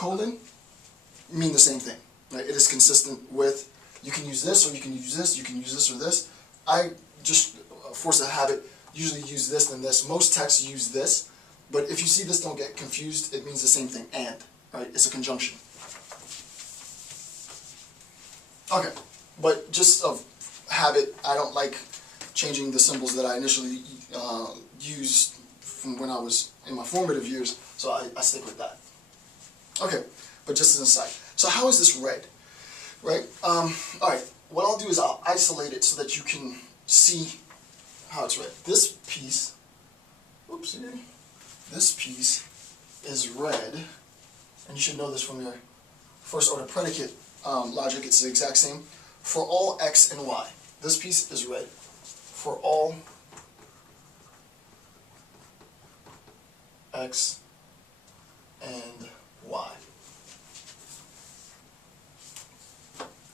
colon mean the same thing. Right? It is consistent with, you can use this or you can use this, you can use this or this. I just, force of habit, usually use this than this. Most texts use this, but if you see this, don't get confused. It means the same thing, and. Right? It's a conjunction. Okay, but just of habit, I don't like changing the symbols that I initially used from when I was in my formative years, so I stick with that. Okay, but just as an aside. So how is this read? Right? Alright, what I'll do is I'll isolate it so that you can see how it's read. This piece, this piece is read, and you should know this from your first order predicate logic, it's the exact same, for all x and y. This piece is read for all x and y.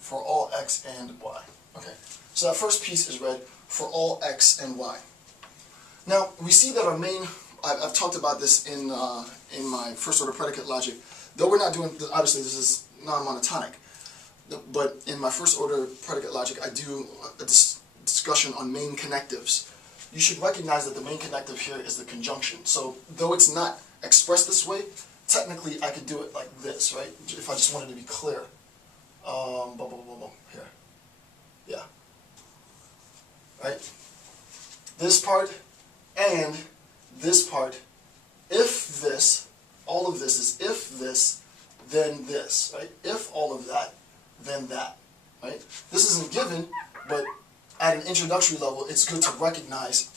For all x and y. Okay, so that first piece is read for all x and y. Now, we see that our main, I've talked about this in my first order predicate logic, though we're not doing, obviously this is non-monotonic, but in my first order predicate logic I do a discussion on main connectives. You should recognize that the main connective here is the conjunction. So though it's not expressed this way, technically I could do it like this, right? If I just wanted to be clear. Here. Yeah. Right? This part and this part, if this, all of this is if this, then this, right? If all of that, then that, right? This isn't given, but at an introductory level, it's good to recognize,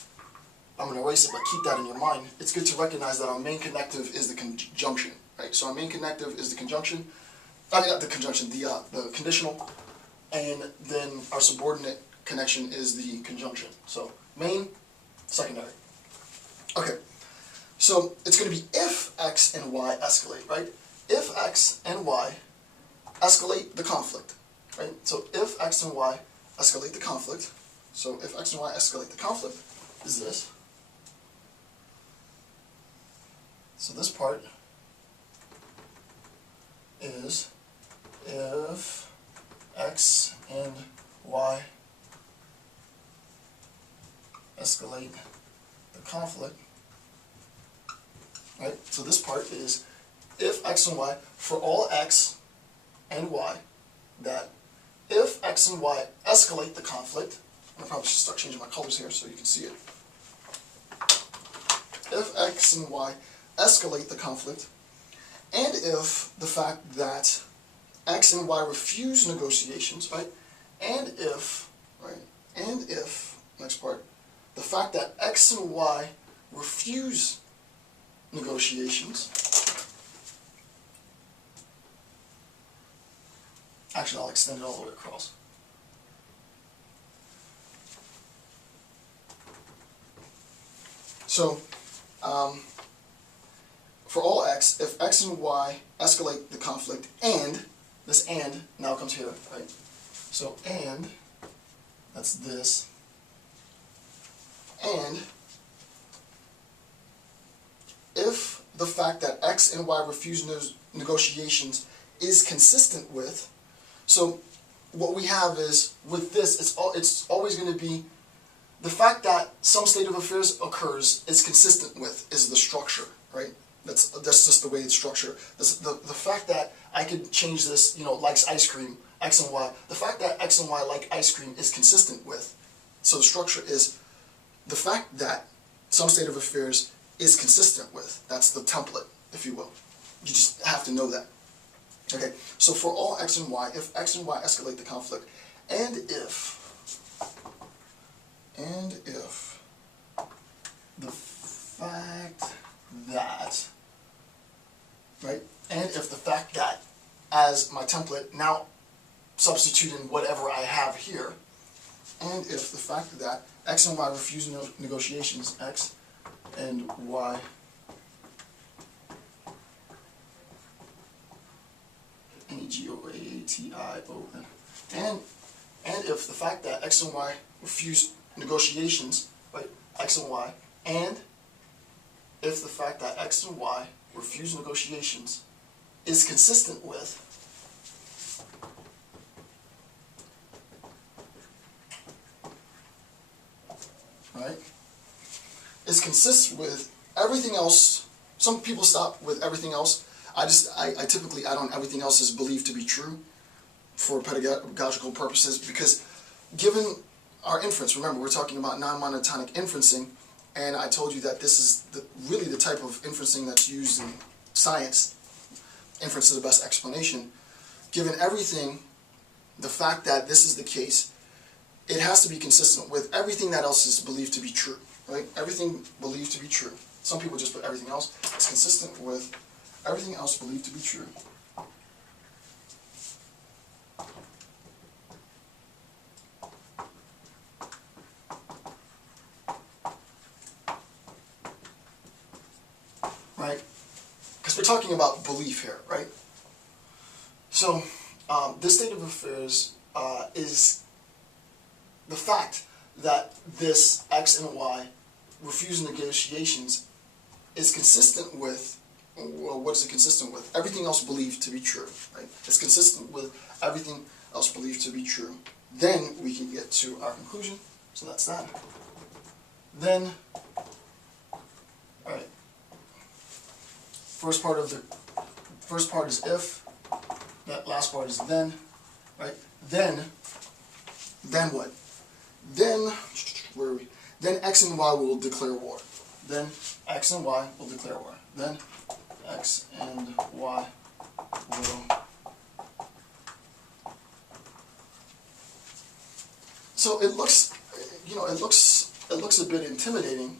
I'm going to erase it, but keep that in your mind, it's good to recognize that our main connective is the conjunction, right? So our main connective is the conjunction, I mean not the conjunction, the conditional, and then our subordinate connection is the conjunction. So main, secondary. Okay, so it's going to be if x and y escalate, right? If x and y escalate the conflict, right? So if x and y escalate the conflict, so if x and y escalate the conflict is this. So this part is if x and y escalate the conflict, right? So this part is if x and y, for all x and y, that if x and y escalate the conflict, I probably should start changing my colors here so you can see it. If x and y escalate the conflict, and if the fact that x and y refuse negotiations, right? And if, next part, the fact that x and y refuse negotiations, actually I'll extend it all the way across. So, for all x, if x and y escalate the conflict, and, this and now comes here, right? So, and, that's this, and if the fact that x and y refuse negotiations is consistent with, so what we have is, with this, it's always going to be, the fact that some state of affairs occurs is consistent with, is the structure, right? That's just the way it's structured. The fact that I could change this, likes ice cream, x and y, the fact that x and y like ice cream is consistent with, so the structure is the fact that some state of affairs is consistent with. That's the template, if you will. You just have to know that. Okay, so for all x and y, if x and y escalate the conflict, and if the fact that, right, and if the fact that, as my template, now substitute in whatever I have here, and if the fact that x and y refuse negotiations, x and y Negotiation, and if the fact that x and y refuse negotiations, right, x and y, and if the fact that x and y refuse negotiations, is consistent with is consistent with everything else. Some people stop with everything else. I typically add on everything else is believed to be true for pedagogical purposes, because given our inference, remember we're talking about non-monotonic inferencing, and I told you that this is really the type of inferencing that's used in science. Inference is the best explanation. Given everything, the fact that this is the case, it has to be consistent with everything that else is believed to be true, right? Everything believed to be true. Some people just put everything else. It's consistent with everything else believed to be true. Right? Because we're talking about belief here, right? So, this state of affairs is the fact that this X and Y refuse negotiations is consistent with, well, what is it consistent with? Everything else believed to be true, right? It's consistent with everything else believed to be true. Then we can get to our conclusion. So that's that. Then, all right. First part is if. That last part is then, right? Then what? Then, where are we? Then X and Y will declare war. Then X and Y will declare war. Then X and Y will. So it looks, it looks a bit intimidating.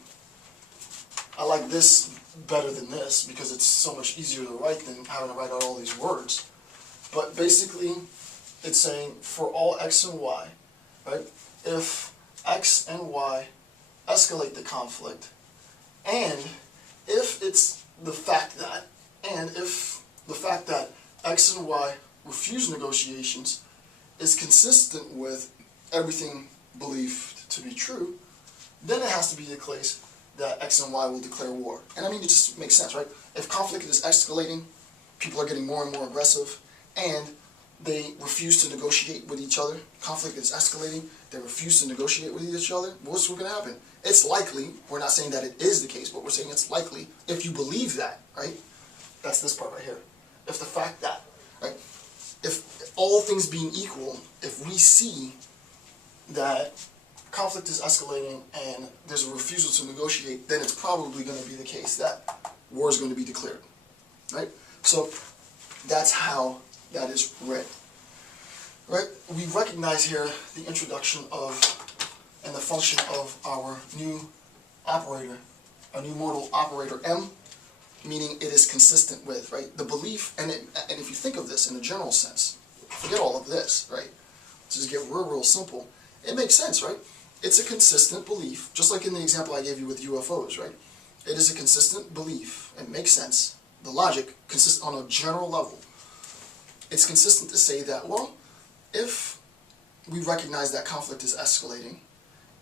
I like this better than this because it's so much easier to write than having to write out all these words. But basically, it's saying for all X and Y, right? If X and Y escalate the conflict, and if it's the fact that, X and Y refuse negotiations is consistent with everything believed to be true, then it has to be the case that X and Y will declare war. And I mean, it just makes sense, right? If conflict is escalating, people are getting more and more aggressive, and they refuse to negotiate with each other, conflict is escalating, they refuse to negotiate with each other, what's going to happen? It's likely, we're not saying that it is the case, but we're saying it's likely, if you believe that, right? That's this part right here. If the fact that, right? If all things being equal, if we see that conflict is escalating and there's a refusal to negotiate, then it's probably going to be the case that war is going to be declared, right? So that's how that is read, right? We recognize here the introduction of and the function of our new operator, our new modal operator M, meaning it is consistent with, right? The belief, and if you think of this in a general sense, forget all of this, right? Just get real simple. It makes sense, right? It's a consistent belief, just like in the example I gave you with UFOs, right? It is a consistent belief. It makes sense. The logic consists on a general level. It's consistent to say that, well, if we recognize that conflict is escalating,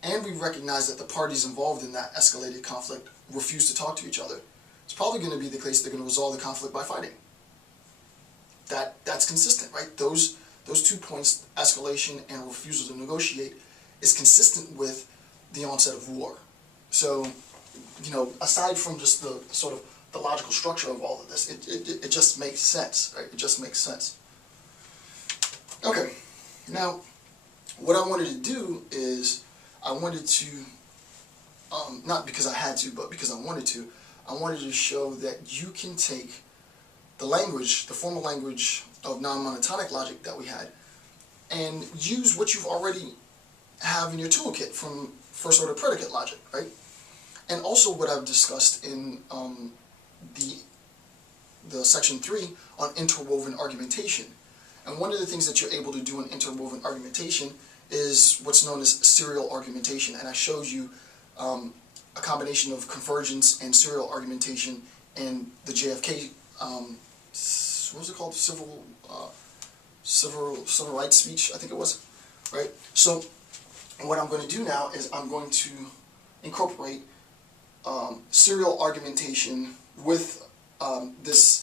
and we recognize that the parties involved in that escalated conflict refuse to talk to each other, it's probably going to be the case they're going to resolve the conflict by fighting. That's consistent, right? Those 2 points, escalation and refusal to negotiate, is consistent with the onset of war. So, aside from just the sort of the logical structure of all of this, it just makes sense, right? It just makes sense. Okay, now, what I wanted to do is, I wanted to, not because I had to, but because I wanted to show that you can take the language, the formal language of non-monotonic logic that we had, and use what you've already have in your toolkit from first order predicate logic, right? And also what I've discussed in the section 3 on interwoven argumentation. And one of the things that you're able to do in interwoven argumentation is what's known as serial argumentation. And I showed you a combination of convergence and serial argumentation in the JFK, what was it called? Civil rights speech, I think it was, right? So what I'm going to do now is I'm going to incorporate serial argumentation with this